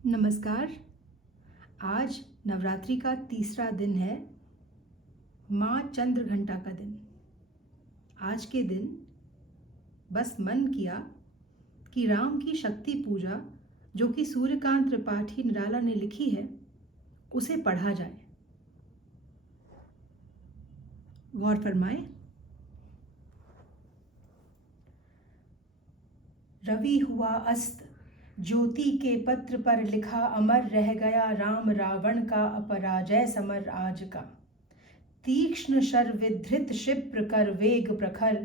नमस्कार। आज नवरात्रि का तीसरा दिन है, माँ चंद्रघंटा का दिन। आज के दिन बस मन किया कि राम की शक्ति पूजा जो कि सूर्यकांत त्रिपाठी निराला ने लिखी है उसे पढ़ा जाए। गौर फरमाएं। रवि हुआ अस्त, ज्योति के पत्र पर लिखा अमर रह गया राम रावण का अपराजय समर आज का। तीक्ष्ण शर विधृत क्षिप्र कर वेग प्रखर,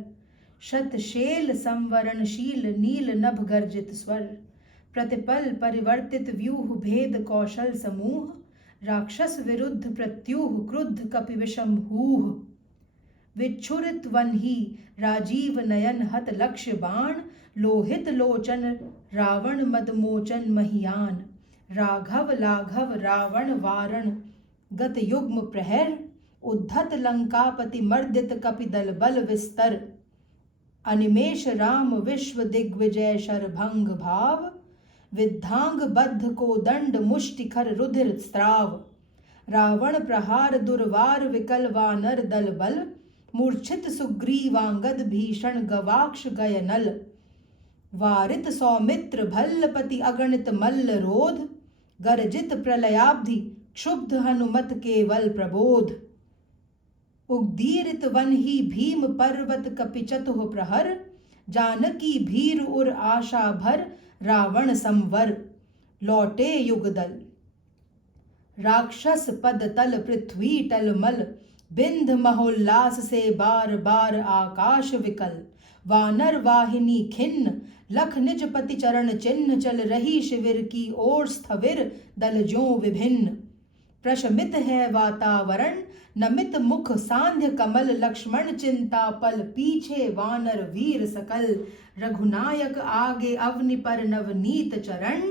शतशेल संवरणशील नील नभ गर्जित स्वर। प्रतिपल परिवर्तित व्यूह भेद कौशल समूह, राक्षस विरुद्ध प्रत्यूह क्रुद्ध कपि विषम हूह। विच्छुरित वन्ही राजीव नयन हत लक्ष्य बाण, लोहित लोचन रावण मदमोचन महियान। राघव लाघव रावण वारण गत युग्म प्रहर, उद्धत लंकापति मर्दित कपिदल बल विस्तर। अनिमेष राम विश्व दिग्विजय शरभंग भाव, विद्धांग बद्ध को दंड मुष्टिखर रुधिर स्त्राव। रावण प्रहार दुर्वार विकल वानर दल बल, मूर्छित सुग्रीवांगद भीषण गवाक्ष गयनल। वारित सौमित्र भल्लपति अगणित मल्ल रोध, गर्जित प्रलयाब्धि क्षुब्ध हनुमत केवल प्रबोध। उद्दीरित वन्ही भीम पर्वत कपि चतुः प्रहर, जानकी भीर उर आशा भर रावण संवर। लौटे युगदल राक्षस पद तल पृथ्वी टलमल, बिंध महोल्लास से बार बार आकाश विकल। वानर वाहिनी खिन्न लख निज पति चरण चिन्ह, चल रही शिविर की ओर स्थविर दल ज्यों विभिन्न। प्रशमित है वातावरण नमित मुख सांध्य कमल, लक्ष्मण चिंता पल पीछे वानर वीर सकल। रघुनायक आगे अवनि पर नवनीत चरण,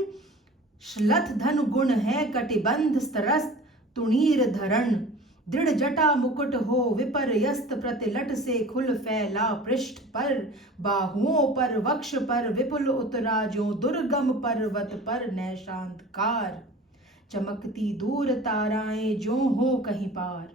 श्लथ धनु गुण है कटिबंध स्तरस्त तुणीर धरण। दृढ़ जटा मुकुट हो विपर्यस्त प्रतिलट से खुल फैला पृष्ठ पर। बाहुओं पर वक्ष पर विपुल उतरा जो दुर्गम पर्वत पर नैशांतकार। चमकती दूर ताराएं जो हो कहीं पार,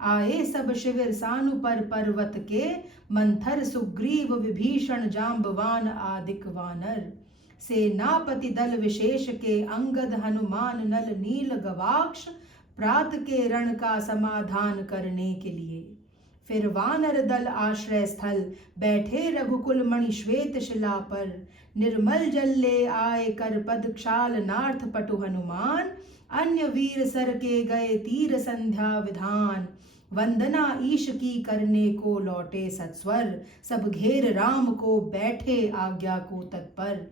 आए सब शिविर सानु पर पर्वत के। मंथर सुग्रीव विभीषण जाम्बवान आदिक वानर, सेनापति दल विशेष के अंगद हनुमान नल नील गवाक्ष। प्रात के रण का समाधान करने के लिए फिर वानर दल आश्रय स्थल, बैठे रघुकुल मणि श्वेत शिला पर। निर्मल जल ले आए कर पद क्षाल नार्थ पटु हनुमान, अन्य वीर सर के गए तीर संध्या विधान। वंदना ईश की करने को लौटे सत्स्वर, सब घेर राम को बैठे आज्ञा को तत्पर।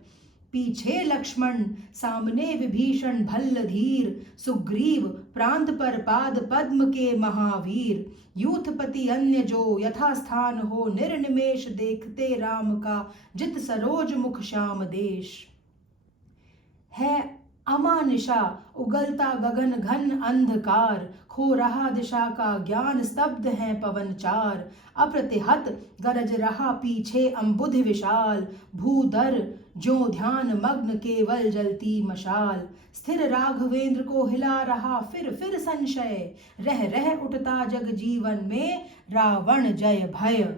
पीछे लक्ष्मण सामने विभीषण भल्ल धीर, सुग्रीव प्रांत पर पाद पद्म के महावीर। यूथपति अन्य जो यथास्थान हो, निर्निमेष देखते राम का जित सरोज मुख श्याम देश। है अमानिशा उगलता गगन घन अंधकार, खो रहा दिशा का ज्ञान स्तब्ध है पवन चार। अप्रतिहत गरज रहा पीछे अम्बुधि विशाल, भूधर जो ध्यान मग्न केवल जलती मशाल। स्थिर राघवेंद्र को हिला रहा फिर संशय, रह उठता जग जीवन में रावण जय भय।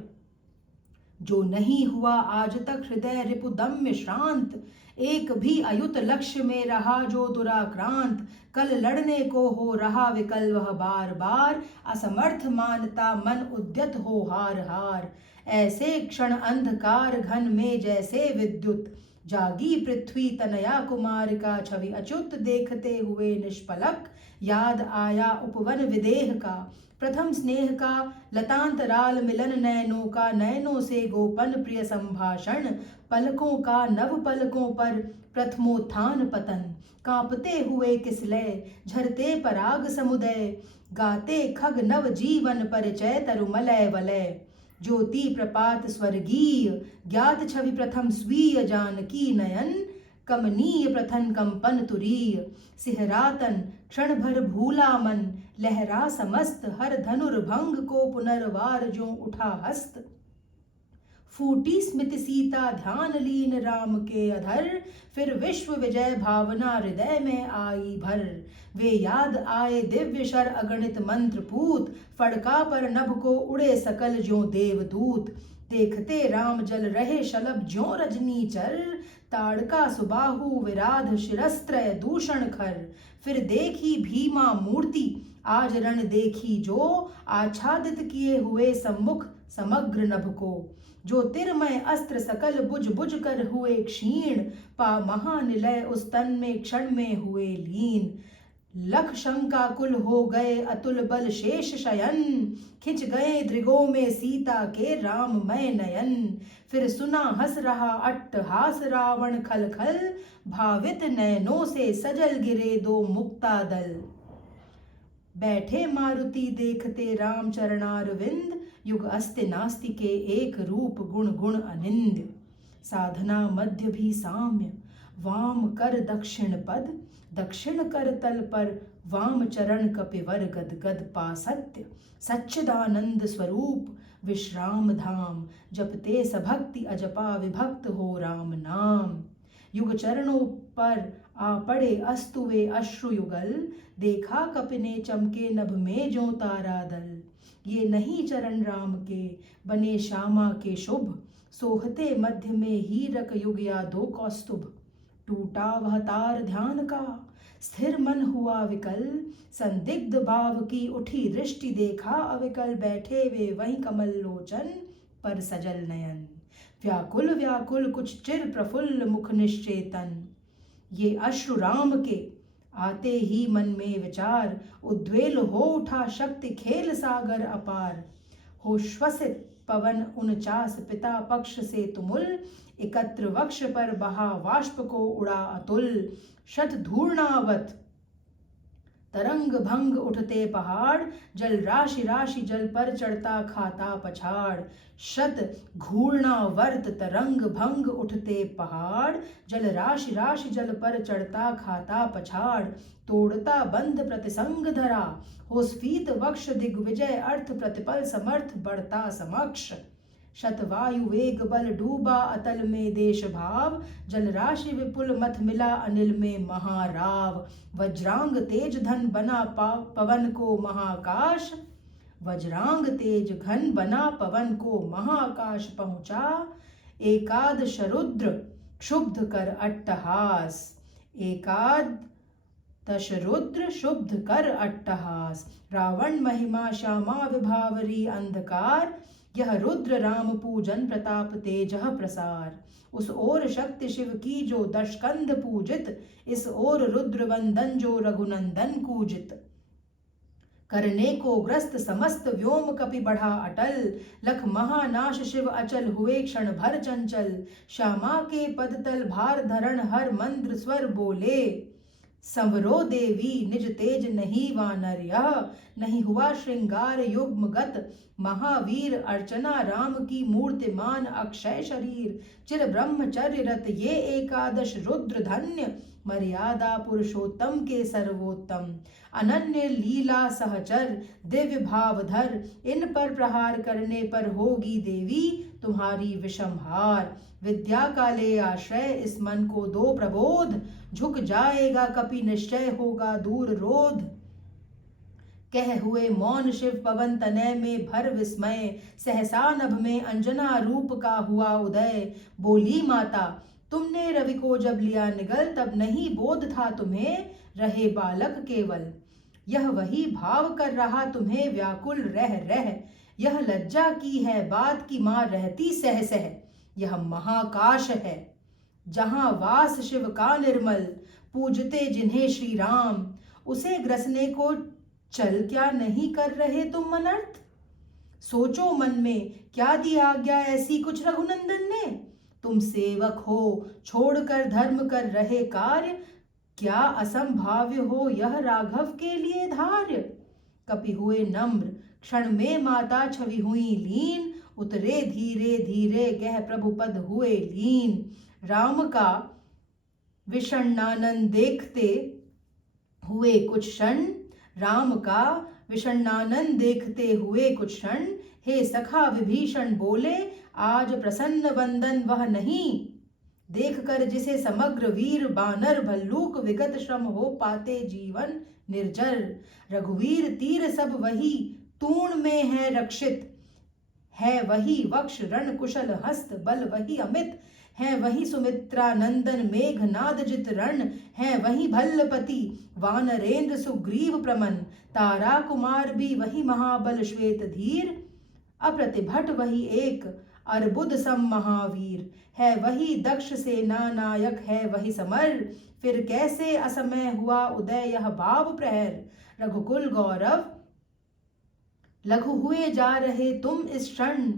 जो नहीं हुआ आज तक हृदय रिपुदम्य श्रांत, एक भी अयुत लक्ष्य में रहा जो दुराक्रांत। कल लड़ने को हो रहा विकल वह बार बार, असमर्थ मानता मन उद्यत हो हार हार। ऐसे क्षण अंधकार घन में जैसे विद्युत, जागी पृथ्वी तनया कुमार का छवि अच्युत। देखते हुए निष्पलक याद आया उपवन विदेह का, प्रथम स्नेह का लतांतराल मिलन नयनों का। नयनों से गोपन प्रिय संभाषण, पलकों का नव पलकों पर प्रथमोत्थान पतन। कांपते हुए किसलय झरते पराग समुदय, गाते खग नव जीवन परिचय तरुमलय वलय। ज्योति प्रपात स्वर्गीय ज्ञात छवि प्रथम स्वीय, जानकी नयन कमनीय प्रथन कंपन तुरीय। सिहरातन क्षण भर भूला मन, लहरा समस्त हर धनुर्भंग को पुनर्वार जो उठा हस्त। फूटी स्मित सीता ध्यान लीन राम के अधर, फिर विश्व विजय भावना हृदय में आई भर। वे याद आए दिव्य शर अगणित मंत्र पूत, फड़का पर नभ को उड़े सकल ज्यों देवदूत। देखते राम जल रहे शलभ ज्यों रजनी चर, ताड़का सुबाहु विराध शिरस्त्रय दूषण खर। फिर देखी भीमा मूर्ति आज रण देखी जो, आच्छादित किए हुए सम्मुख समग्र नभ को। ज्योतिर्मय अस्त्र सकल बुझ बुझ कर हुए क्षीण, पा महानिलय उस तन में क्षण में हुए लीन। लख शंकाकुल हो गए अतुल बल शेष शयन, खिंच गए दृगों में सीता के राममय नयन। फिर सुना हंस रहा अट्टहास रावण खल खल, भावित नयनों से सजल गिरे दो मुक्ता दल। बैठे मारुति देखते राम चरणारविंद, युग अस्ति नास्ति के एक रूप गुण गुण अनिंद। साधना मध्य भी साम्य वाम कर दक्षिण पद, दक्षिण कर तल पर वाम चरण कपिवर गद गद पा सत्य। सच्चिदानंद स्वरूप विश्राम धाम, जपते सभक्ति अजपा विभक्त हो राम नाम। युग चरणों पर आ पड़े अस्तुवे अश्रु युगल, देखा कपि ने चमके नभ में जो तारा दल। ये नहीं चरण राम के बने श्यामा के शुभ, सोहते मध्य में हीरक युग या दो कौस्तुभ। टूटा वह तार ध्यान का स्थिर मन हुआ विकल, संदिग्ध भाव की उठी दृष्टि देखा अविकल। बैठे वे वहीं कमल लोचन पर सजल नयन, व्याकुल व्याकुल कुछ चिर प्रफुल्ल मुख निश्चेतन। ये अश्रु राम के आते ही मन में विचार, उद्वेल हो उठा शक्ति खेल सागर अपार। हो श्वसित पवन 49 पिता पक्ष से तुमुल, एकत्र वक्ष पर बहा वाष्प को उड़ा अतुल। शत धूर्णावत तरंग भंग उठते पहाड़, जल राशि राशि जल पर चढ़ता खाता पछाड़। शत घूर्णावर्त तरंग भंग उठते पहाड़, जल राशि राशि जल पर चढ़ता खाता पछाड़। तोड़ता बंध प्रतिसंग धरा, हो स्फीत वक्ष दिग्विजय अर्थ प्रतिपल समर्थ बढ़ता समक्ष। शतवायु वेग बल डूबा अतल में देश भाव, जल राशि विपुल मथ मिला अनिल में महाराव। वज्रांग तेज धन बना पवन को महाकाश, वज्रांग तेज घन बना पवन को महाकाश पहुंचा। एकादश रुद्र क्षुब्ध कर अट्टहास, एकादश रुद्र क्षुब्ध कर अट्टहास। रावण महिमा श्यामा विभावरी अंधकार, यह रुद्र राम पूजन प्रताप तेजह प्रसार। उस ओर शक्ति शिव की जो दशकंध पूजित, इस ओर रुद्र वंदन जो रघुनंदन कूजित। करने को ग्रस्त समस्त व्योम कपि बढ़ा अटल, लख महानाश शिव अचल हुए क्षण भर चंचल। श्यामा के पदतल भार धरण हर मंत्र स्वर बोले, संवरो देवी निज तेज नहीं वानर यह। नहीं हुआ श्रृंगार युग्मगत महावीर, अर्चना राम की मूर्तिमान अक्षय शरीर। चिर ब्रह्मचर्य रत ये एकादश रुद्र धन्य, मर्यादा पुरुषोत्तम के सर्वोत्तम। अनन्य लीला सहचर दिव्य भावधर, इन पर प्रहार करने पर होगी देवी तुम्हारी विषम हार। विद्या का ले आश्रय इस मन को दो प्रबोध, झुक जाएगा कपि निश्चय होगा दूर रोध। कह हुए मौन शिव पवन तनय में भर विस्मय, सहसा नभ में अंजना रूप का हुआ उदय। बोली माता तुमने रवि को जब लिया निगल, तब नहीं बोध था तुम्हें रहे बालक केवल। यह वही भाव कर रहा तुम्हें व्याकुल रह रह, यह लज्जा की है बात की माँ रहती सह सह। यह महाकाश है जहाँ वास शिव का निर्मल, पूजते जिन्हें श्री राम, उसे ग्रसने को चल क्या नहीं कर रहे तुम अनर्थ। सोचो मन में क्या दी आज्ञा ऐसी कुछ रघुनंदन ने, तुम सेवक हो छोड़कर धर्म कर रहे कार्य। क्या असंभाव्य हो यह राघव के लिए धार्य। कपि हुए नम्र क्षण में माता छवि हुई लीन, उतरे धीरे धीरे गह प्रभु पद हुए लीन। राम का विषण्णानंद देखते हुए कुछ क्षण, राम का विषण्णानंद देखते हुए कुछ क्षण, हे सखा विभीषण बोले, आज प्रसन्न वंदन वह नहीं, देख कर जिसे समग्र वीर बानर भल्लूक विगत श्रम हो पाते जीवन निर्जर। रघुवीर तीर सब वही तूण में है रक्षित, है वही वक्ष रण कुशल हस्त बल वही अमित, है वही सुमित्रा नंदन मेघनाद जित रण, है वही भल्लपति वानरेंद्र सुग्रीव प्रमन, तारा कुमार भी वही महाबल श्वेत धीर, अप्रतिभट वही एक अर्बुद सम महावीर, है वही दक्ष सेना नायक है वही समर, फिर कैसे असमय हुआ उदय यह बाब प्रहर। रघुकुल गौरव लघु हुए जा रहे तुम इस क्षण,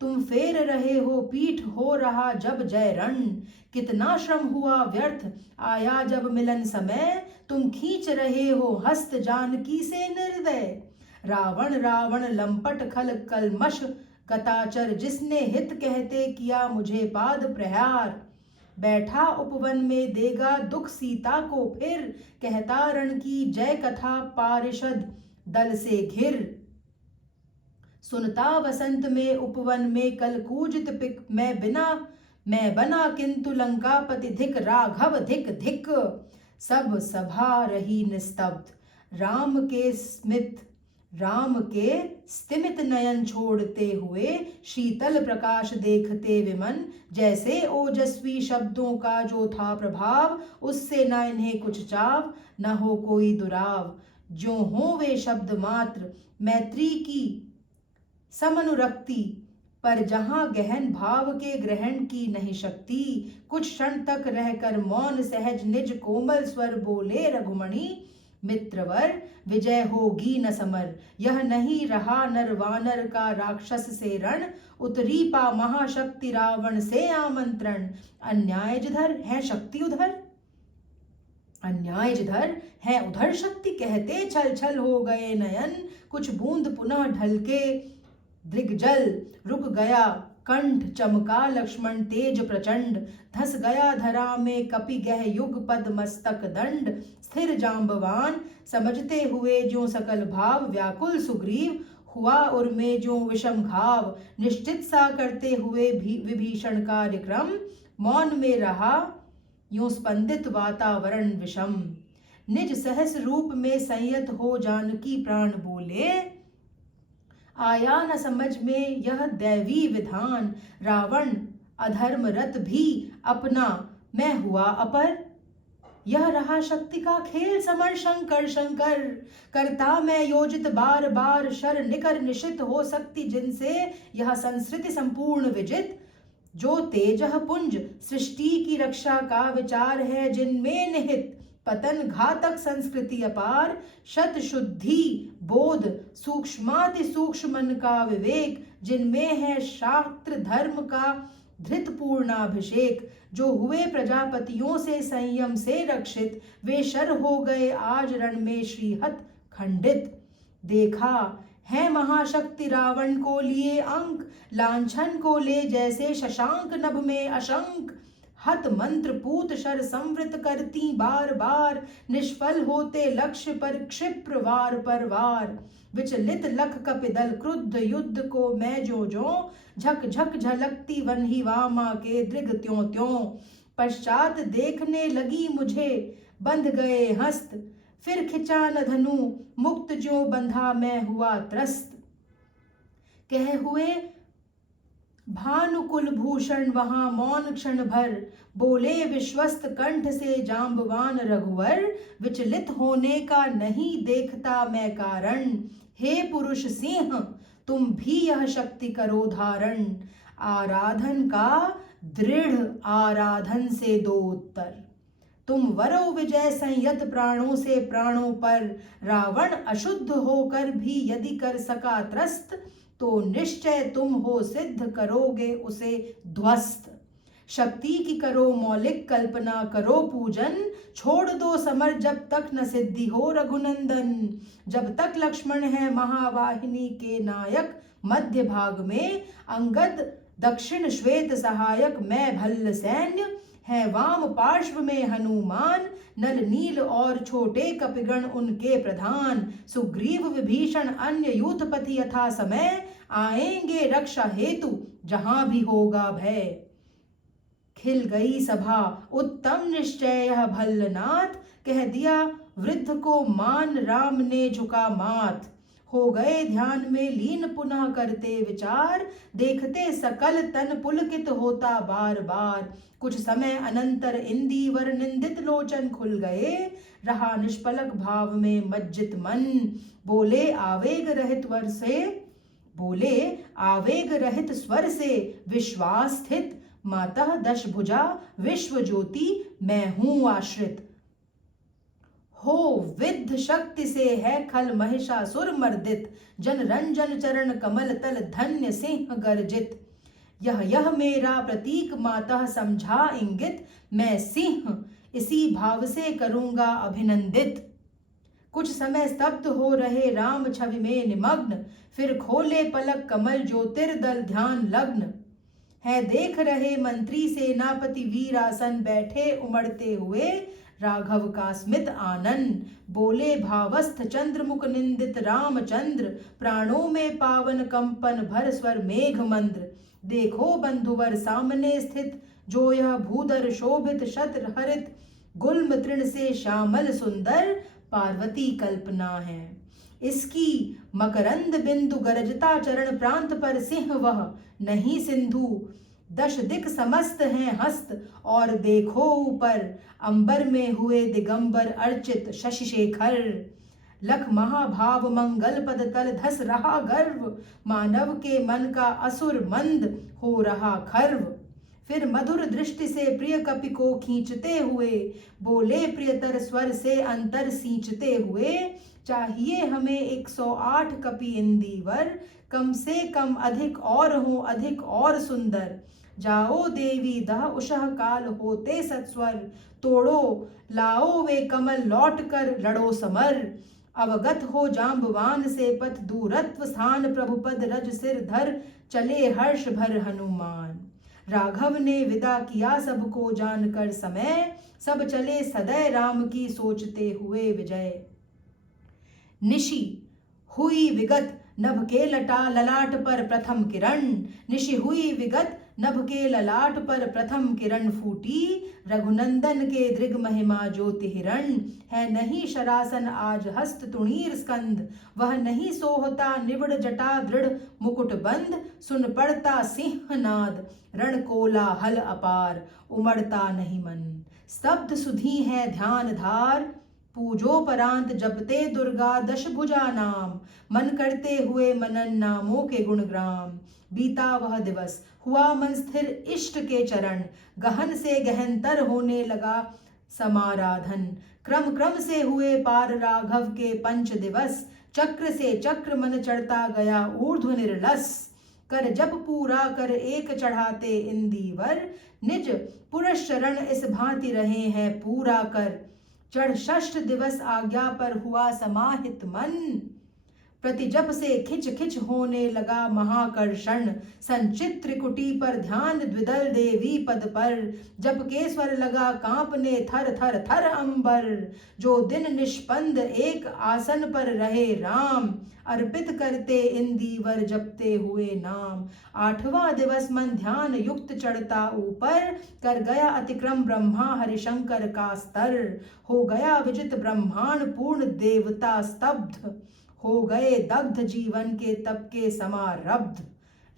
तुम फेर रहे हो पीठ हो रहा जब जय रण, कितना श्रम हुआ व्यर्थ आया जब मिलन समय, तुम खींच रहे हो हस्त जानकी से निर्दय। रावण रावण लंपट खल कलमश गताचर, जिसने हित कहते किया मुझे पाद प्रहार, बैठा उपवन में देगा दुख सीता को फिर, कहता रण की जय कथा पारिषद दल से घिर। सुनता वसंत में उपवन में कल कूजित पिक, मैं बना किंतु लंकापति धिक, राघव धिक धिक, सब सभा रही निस्तब्ध। राम के स्तिमित नयन छोड़ते हुए शीतल प्रकाश देखते विमन, जैसे ओजस्वी शब्दों का जो था प्रभाव, उससे न इन्हें कुछ चाव न हो कोई दुराव, जो हो वे शब्द मात्र मैत्री की समनुरक्ति, पर जहां गहन भाव के ग्रहण की नहीं शक्ति। कुछ क्षण तक रहकर मौन सहज निज कोमल स्वर बोले रघुमणि, मित्रवर विजय होगी न समर, यह नहीं रहा नर वानर का राक्षस से रण, उतरी पा महाशक्ति रावण से आमंत्रण, अन्याय जिधर है शक्ति उधर, अन्याय जिधर है उधर शक्ति, कहते छल छल हो गए नयन, कुछ बूंद पुनः ढलके दृग्जल, रुक गया कंठ चमका लक्ष्मण तेज प्रचंड, धस गया धरा में कपि गह युग पद मस्तक दंड, स्थिर जांबवान समझते हुए जो सकल भाव, व्याकुल सुग्रीव हुआ उर में जो विषम घाव, निश्चित सा करते हुए विभीषण कार्यक्रम, मौन में रहा यूं स्पंदित वातावरण विषम। निज सहस रूप में संयत हो जानकी प्राण बोले, आया न समझ में यह दैवी विधान, रावण अधर्म रत भी अपना मैं हुआ अपर, यह रहा शक्ति का खेल समर शंकर शंकर, करता मैं योजित बार बार शर निकर निशित, हो सकती जिनसे यह संस्कृति संपूर्ण विजित, जो तेजह पुंज सृष्टि की रक्षा का विचार है जिनमें निहित, पतन घातक संस्कृति अपार, शत शुद्धि बोध सूक्ष्माति सूक्ष्म मन का विवेक, जिनमें है शास्त्र धर्म का धृत पूर्णाभिषेक, जो हुए प्रजापतियों से संयम से रक्षित, वे शर हो गए आज रण में श्रीहत खंडित। देखा है महाशक्ति रावण को लिए अंक, लांछन को ले जैसे शशांक नभ में अशंक, हत मंत्र पूत शर संवृत करती बार बार, निष्फल होते लक्ष्य पर क्षिप्र वार पर वार, विचलित लख कपिदल क्रुद्ध युद्ध को मैं जो जो, झक झक झलकती वन्ही वामा के दृग त्यों त्यों, पश्चात देखने लगी मुझे बंध गए हस्त, फिर खिंचा न धनु मुक्त जो बंधा मैं हुआ त्रस्त, कह हुए भानुकुल भूषण वहां मौन क्षण भर, बोले विश्वस्त कंठ से जांबवान रघुवर, विचलित होने का नहीं देखता मैं कारण, हे पुरुष सिंह तुम भी यह शक्ति करो धारण, आराधन का दृढ़ आराधन से दो उत्तर, तुम वरो विजय संयत प्राणों से प्राणों पर, रावण अशुद्ध होकर भी यदि कर सका त्रस्त, तो निश्चय तुम हो सिद्ध करोगे उसे ध्वस्त, शक्ति की करो मौलिक कल्पना करो पूजन, छोड़ दो समर जब तक न सिद्धि हो रघुनंदन, जब तक लक्ष्मण है महावाहिनी के नायक, मध्य भाग में अंगद दक्षिण श्वेत सहायक, मैं भल्ल सैन्य है वाम पार्श्व में हनुमान, नल नील और छोटे कपिगण उनके प्रधान, सुग्रीव विभीषण अन्य यूथपति यथा समय, आएंगे रक्षा हेतु जहां भी होगा भय। खिल गई सभा उत्तम निश्चय यह भल्लनाथ, कह दिया वृद्ध को मान राम ने झुका माथ। हो गए ध्यान में लीन पुनः करते विचार, देखते सकल तन पुलकित होता बार बार। कुछ समय अनंतर इंदीवर निंदित लोचन खुल गए, रहा निष्पलक भाव में मज्जित मन। बोले आवेग रहित स्वर से विश्वास स्थित, मातः दशभुजा विश्व ज्योति मैं हूं आश्रित। हो विद्ध शक्ति से है खल महिषासुर मर्दित, जन रंजन चरण कमल तल धन्य सिंह गर्जित। यह मेरा प्रतीक मातः समझा इंगित, मैं सिंह इसी भाव से करूंगा अभिनंदित। कुछ समय स्तब्ध हो रहे राम छवि में निमग्न, फिर खोले पलक कमल ज्योतिर्दल ध्यान लग्न। है देख रहे मंत्री सेनापति वीरासन बैठे उमड़ते हुए, राघव का स्मित आनंद। बोले भावस्थ चंद्रमुख निंदित रामचंद्र, प्राणों में पावन कंपन भर स्वर मेघ मंद्र। देखो बंधुवर सामने स्थित, जो यह भूधर शोभित शत्र हरित, गुल्म तृण से श्यामल सुंदर पार्वती कल्पना है। इसकी मकरंद बिंदु गरजता चरण प्रांत पर सिंह वह, नहीं सिंधु दश दिक समस्त हैं हस्त। और देखो ऊपर अंबर में हुए दिगंबर अर्चित शशि शेखर, लख महाभाव मंगल पद तल धस रहा गर्व, मानव के मन का असुर मंद हो रहा खर्व। फिर मधुर दृष्टि से प्रिय कपि को खींचते हुए, बोले प्रियतर स्वर से अंतर सींचते हुए, चाहिए हमें 108 कपि इंदीवर, कम से कम अधिक और हो अधिक और सुंदर। जाओ देवी दह उषः काल होते सत्स्वर, तोड़ो लाओ वे कमल लौट कर लड़ो समर। अवगत हो जाम्बवान से पथ दूरत्व स्थान, प्रभुपद रज सिर धर चले हर्ष भर हनुमान। राघव ने विदा किया सबको जानकर समय, सब चले सदै राम की सोचते हुए विजय। निशि हुई विगत नभ के ललाट पर प्रथम किरण, निशि हुई विगत नभ के ललाट पर प्रथम किरण फूटी। रघुनंदन के दृग महिमा ज्योति हिरण, है नहीं शरासन आज हस्त तुणीर स्कंद। वह नहीं सोहता निवड़ जटा दृढ़ मुकुट बंद, सुन पड़ता सिंहनाद रण कोलाहल अपार। उमड़ता नहीं मन स्तब्ध सुधी है ध्यान धार, पूजोपरांत जपते दुर्गा दशभुजा नाम। मन करते हुए मनन नामों के गुणग्राम। बीता वह दिवस हुआ मन स्थिर इष्ट के चरण, गहन से गहनतर होने लगा समाराधन। क्रम क्रम से हुए पार राघव के पंच दिवस, चक्र से चक्र मन चढ़ता गया ऊर्ध्व निर्लस। कर जब पूरा कर एक चढ़ाते इंदीवर, निज पुरुष शरण इस भांति रहे हैं पूरा कर। चढ़ षष्ठ दिवस आज्ञा पर हुआ समाहित मन, प्रति जप से खिच खिच होने लगा महाकर्षण। संचित त्रिकुटी पर ध्यान द्विदल देवी पद पर, जप के स्वर लगा कांपने थर थर थर अंबर। जो दिन निष्पंद एक आसन पर रहे राम, अर्पित करते इंदीवर जपते हुए नाम। आठवां दिवस मन ध्यान युक्त चढ़ता ऊपर, कर गया अतिक्रम ब्रह्मा हरिशंकर का स्तर। हो गया विजित ब्रह्मांड पूर्ण देवता स्तब्ध, हो गए दग्ध जीवन के तप के समारब्ध।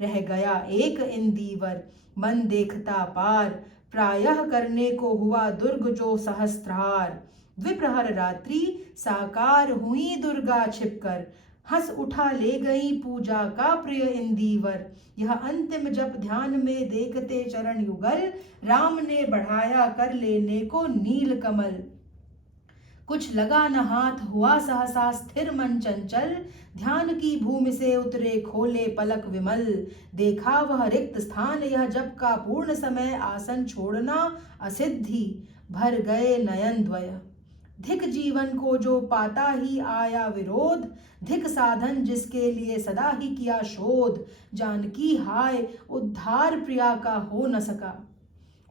रह गया एक इंदीवर मन देखता पार, प्रायः करने को हुआ दुर्ग जो सहस्त्रार। द्विप्रहर रात्रि साकार हुई दुर्गा छिपकर, हंस उठा ले गई पूजा का प्रिय इंदीवर। यह अंतिम जप ध्यान में देखते चरण युगल, राम ने बढ़ाया कर लेने को नील कमल। कुछ लगा न हाथ हुआ सहसा स्थिर मन चंचल, ध्यान की भूमि से उतरे खोले पलक विमल। देखा वह रिक्त स्थान यह जप का पूर्ण समय, आसन छोड़ना असिद्धि भर गए नयन द्वय। धिक जीवन को जो पाता ही आया विरोध, धिक साधन जिसके लिए सदा ही किया शोध। जानकी हाय उद्धार प्रिया का हो न सका,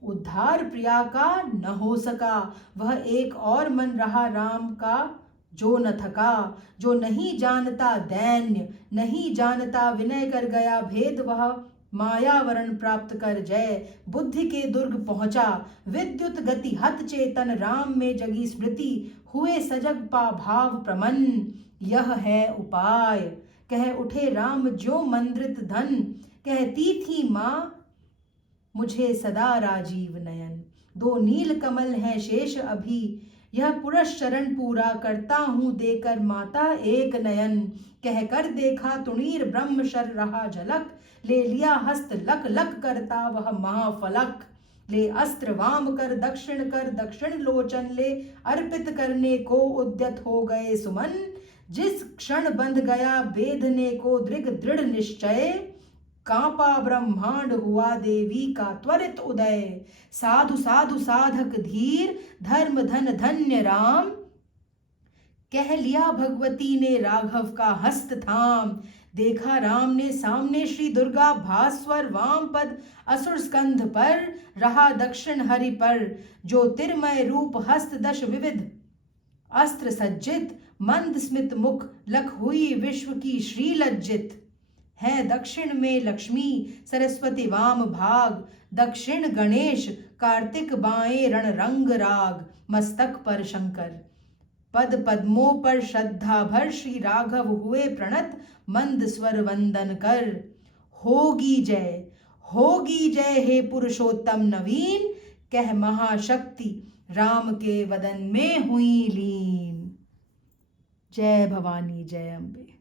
उद्धार प्रिया का न हो सका, वह एक और मन रहा राम का जो न थका। जो नहीं जानता दैन्य, नहीं जानता विनय, कर गया भेद वह माया वरण प्राप्त कर जय। बुद्धि के दुर्ग पहुंचा विद्युत गति, हत चेतन राम में जगी स्मृति, हुए सजग पा भाव प्रमन, यह है उपाय। कह उठे राम ज्यों मंद्रित धन, कहती थी माँ मुझे सदा राजीव नयन। दो नील कमल हैं शेष अभी, यह पुरुष चरण पूरा करता हूँ, देकर माता एक नयन। कहकर देखा तुणीर ब्रह्म शर रहा झलक, ले लिया हस्त लक लक करता वह महाफलक। ले अस्त्र वाम कर दक्षिण लोचन ले, अर्पित करने को उद्यत हो गए सुमन। जिस क्षण बंध गया बेधने को दृढ़ निश्चय, कांपा ब्रह्मांड हुआ देवी का त्वरित उदय। साधु साधु साधक धीर, धर्म धन धन्य राम, कह लिया भगवती ने राघव का हस्त थाम। देखा राम ने सामने श्री दुर्गा भास्वर, वाम पद असुर स्कंध पर, रहा दक्षिण हरि पर। ज्योतिर्मय रूप हस्त दश विविध अस्त्र सज्जित, मंद स्मित मुख लख हुई विश्व की श्री लज्जित। है दक्षिण में लक्ष्मी सरस्वती वाम भाग, दक्षिण गणेश कार्तिक बाएं रण रंग राग। मस्तक पर शंकर, पद पद्मों पर श्रद्धा भर, श्री राघव हुए प्रणत मंद स्वर वंदन कर। होगी जय हे पुरुषोत्तम नवीन, कह महाशक्ति राम के वदन में हुई लीन। जय भवानी जय अम्बे।